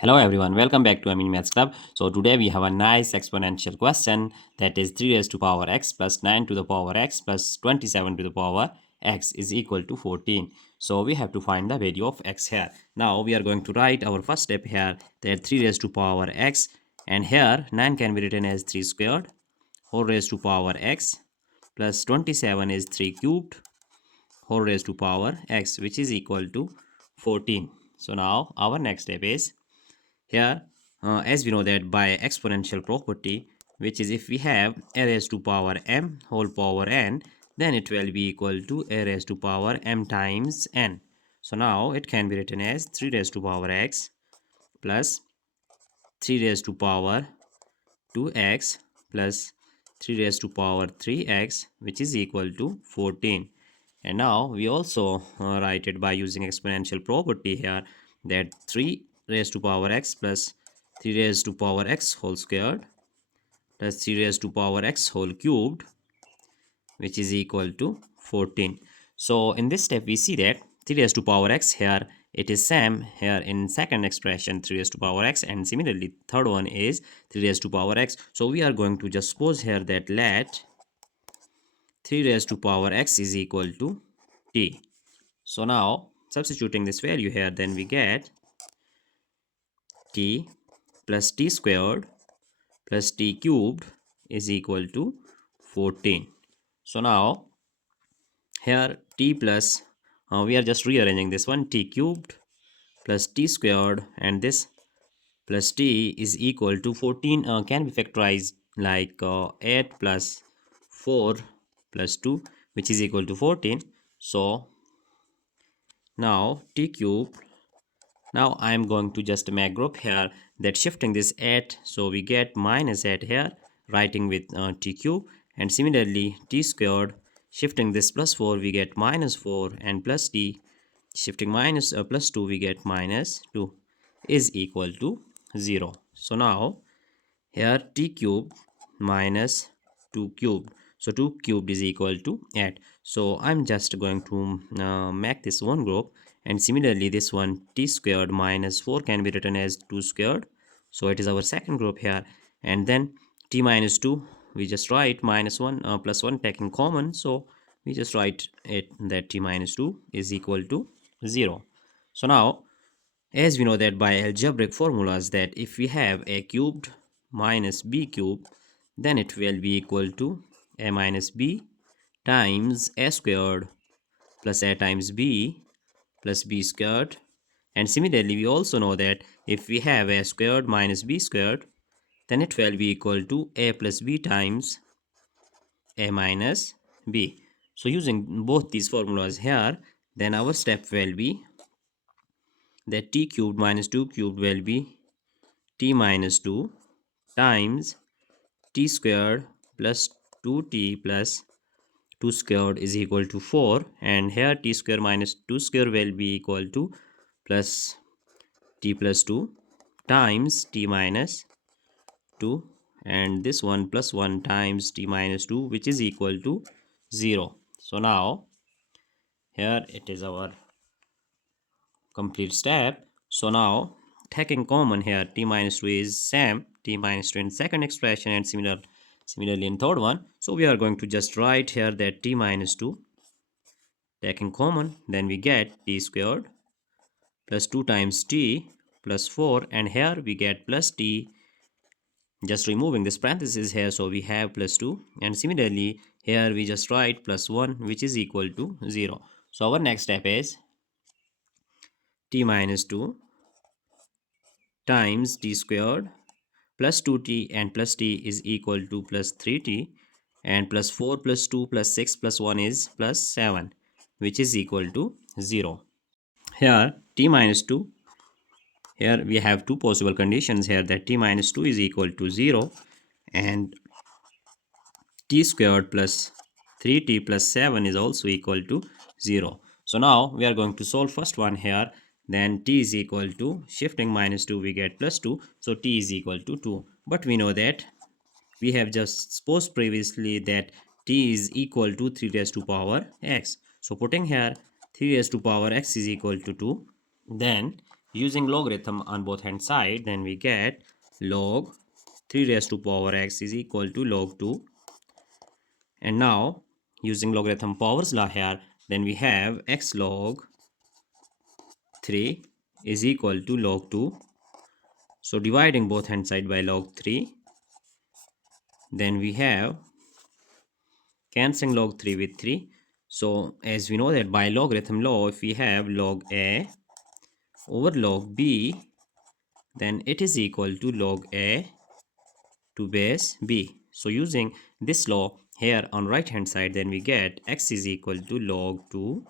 Hello everyone, welcome back to Germany Maths Club. So today we have a nice exponential question, that is 3 raised to power x plus 9 to the power x plus 27 to the power x is equal to 14. So we have to find the value of x here. Now we are going to write our first step here, that 3 raised to power x, and here 9 can be written as 3 squared, 4 raised to power x plus 27 is 3 cubed, 4 raised to power x, which is equal to 14. So now our next step is here, as we know that by exponential property, which is if we have a raised to power m whole power n, then it will be equal to a raised to power m times n. So now it can be written as 3 raised to power x plus 3 raised to power 2x plus 3 raised to power 3x, which is equal to 14. And now we also write it by using exponential property here, that 3 raised to power x plus 3 raised to power x whole squared plus 3 raised to power x whole cubed, which is equal to 14. So in this step we see that 3 raised to power x here, it is same here in second expression 3 raised to power x, and similarly third one is 3 raised to power x. So we are going to just suppose here that let 3 raised to power x is equal to t. So now substituting this value here, then we get t plus t squared plus t cubed is equal to 14. So now here t plus, we are just rearranging this one, t cubed plus t squared, and this plus t is equal to 14, can be factorized like 8 plus 4 plus 2, which is equal to 14. So now t cube, now I am going to just make group here, that shifting this 8, so we get minus 8 here, writing with t cube, and similarly t squared, shifting this plus 4 we get minus 4, and plus t, shifting minus plus 2 we get minus 2 is equal to 0. So now here t cube minus 2 cubed, so 2 cubed is equal to 8. So I'm just going to make this one group, and similarly this one t squared minus 4 can be written as 2 squared, so it is our second group here. And then t minus 2, we just write minus 1 plus 1 taking common, so we just write it that t minus 2 is equal to 0. So now as we know that by algebraic formulas, that if we have a cubed minus b cubed, then it will be equal to a minus b times a squared plus a times b plus b squared. And similarly we also know that if we have a squared minus b squared, then it will be equal to a plus b times a minus b. So using both these formulas here, then our step will be that t cubed minus 2 cubed will be t minus 2 times t squared plus 2t plus 2 squared is equal to 4, and here t square minus 2 square will be equal to plus t plus 2 times t minus 2, and this one plus 1 times t minus 2, which is equal to 0. So now here it is our complete step. So now taking common here, t minus 2 is same t minus 2 in second expression, and similarly in third one. So we are going to just write here that t minus 2 taking common, then we get t squared plus 2 times t plus 4, and here we get plus t, just removing this parenthesis here, so we have plus 2, and similarly here we just write plus 1, which is equal to 0. So our next step is t minus 2 times t squared plus 2t, and plus t is equal to plus 3t, and plus 4 plus 2 plus 6 plus 1 is plus 7, which is equal to 0. Here t minus 2, here we have two possible conditions here, that t minus 2 is equal to 0, and t squared plus 3t plus 7 is also equal to 0. So now we are going to solve first one here, then t is equal to, shifting minus 2 we get plus 2, so t is equal to 2. But we know that we have just supposed previously that t is equal to 3 raised to power x. So putting here 3 raised to power x is equal to 2, then using logarithm on both hand side, then we get log 3 raised to power x is equal to log 2. And now using logarithm powers law here, then we have x log 3 is equal to log 2. So dividing both hand side by log 3, then we have cancelling log 3 with 3. So as we know that by logarithm law, if we have log a over log b, then it is equal to log a to base b. So using this law here on right hand side, then we get x is equal to log 2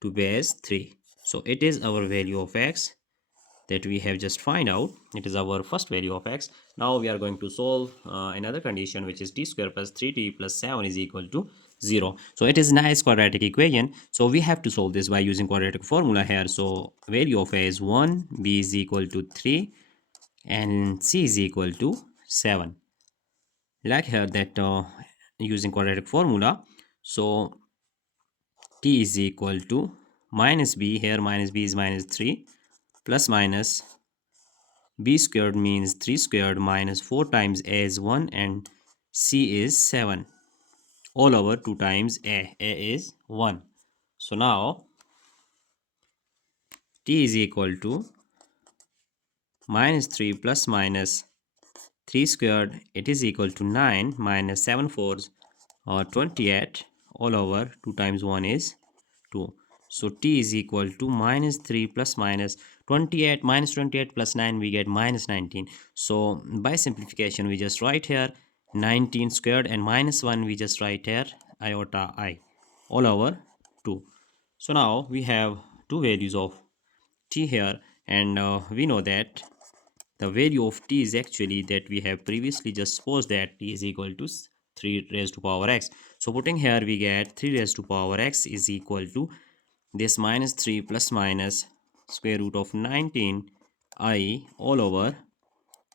to base 3. So it is our value of x that we have just find out. It is our first value of x. Now we are going to solve another condition, which is t square plus 3t plus 7 is equal to 0. So it is nice quadratic equation. So we have to solve this by using quadratic formula here. So value of a is 1, b is equal to 3, and c is equal to 7. Like here that using quadratic formula, so t is equal to minus b, here minus b is minus 3, plus minus b squared means 3 squared minus 4 times a is 1 and c is 7, all over 2 times a is 1. So now t is equal to minus 3 plus minus 3 squared, it is equal to 9 minus 7 fours or 28, all over 2 times 1 is 2. So t is equal to minus 3 plus minus 28 minus 28 plus 9, we get minus 19. So by simplification we just write here 19 squared, and minus 1 we just write here iota I, all over 2. So now we have two values of t here, and we know that the value of t is actually that we have previously just supposed that t is equal to 3 raised to power x. So putting here we get 3 raised to power x is equal to this minus 3 plus minus square root of 19 I all over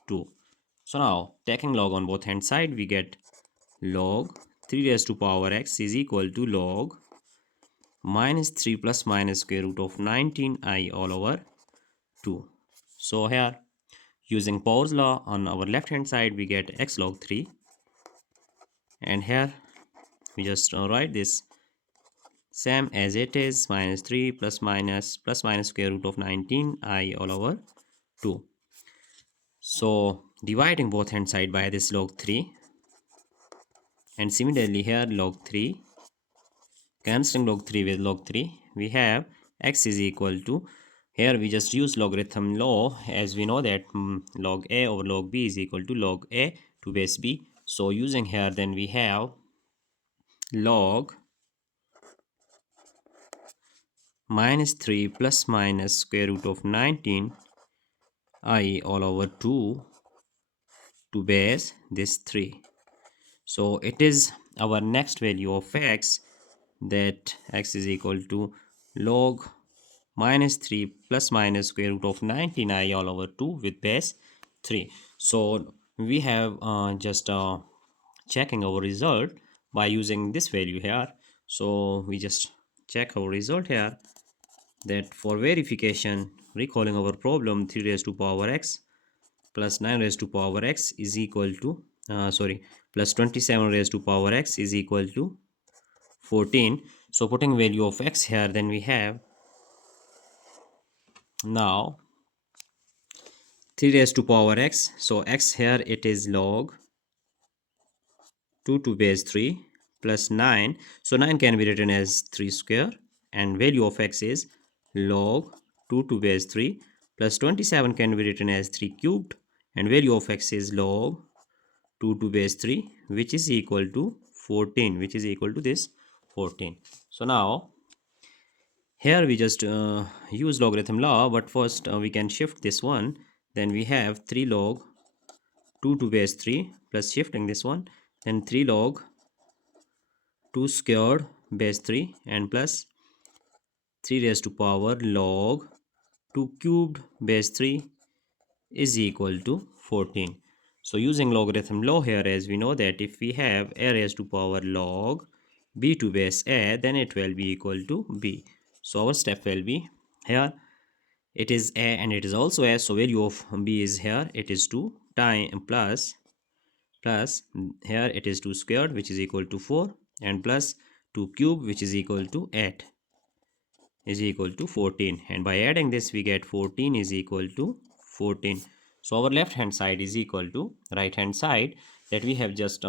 2. So now taking log on both hand side, we get log 3 raised to power x is equal to log minus 3 plus minus square root of 19 I all over 2. So here using powers law on our left hand side, we get x log 3, and here we just write this same as it is, minus 3 plus minus square root of 19 I all over 2. So dividing both hand side by this log 3, and similarly here log 3, cancelling log 3 with log 3, we have x is equal to, here we just use logarithm law, as we know that log a over log b is equal to log a to base b. So using here, then we have log minus 3 plus minus square root of 19 I all over 2 to base this 3. So it is our next value of x, that x is equal to log minus 3 plus minus square root of 19 I all over 2 with base 3. So we have just checking our result by using this value here. So we just check our result here, that for verification, recalling our problem, 3 raised to power x plus 9 raised to power x is equal to plus 27 raised to power x is equal to 14. So putting value of x here, then we have now 3 raised to power x. So x here it is log 2 to base 3 plus 9. So 9 can be written as 3 square, and value of x is log 2 to base 3 plus 27 can be written as 3 cubed, and value of x is log 2 to base 3, which is equal to 14, which is equal to this 14. So now here we just use logarithm law, but first we can shift this one. Then we have 3 log 2 to base 3 plus shifting this one, then 3 log 2 squared base 3 and plus 3 raised to power log 2 cubed base 3 is equal to 14. So using logarithm law here, as we know that if we have a raised to power log b to base a, then it will be equal to b. So our step will be here it is a and it is also a, so value of b is here, it is 2 time plus here it is 2 squared which is equal to 4 and plus 2 cube which is equal to 8 is equal to 14, and by adding this we get 14 is equal to 14. So our left hand side is equal to right hand side that we have just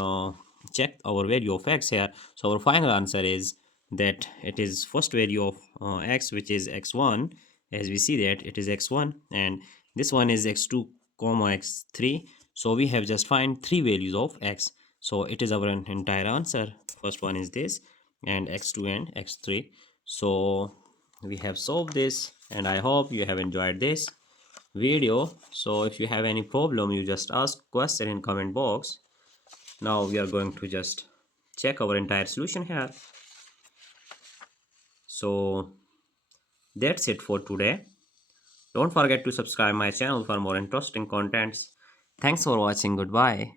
checked our value of x here. So our final answer is that it is first value of x, which is x1, as we see that it is x1, and this one is x2 comma x3. So we have just find three values of x, so it is our entire answer. First one is this, and x2 and x3. So we have solved this, and I hope you have enjoyed this video. So if you have any problem, you just ask question in comment box. Now we are going to just check our entire solution here. So that's it for today. Don't forget to subscribe my channel for more interesting contents. Thanks for watching. Goodbye.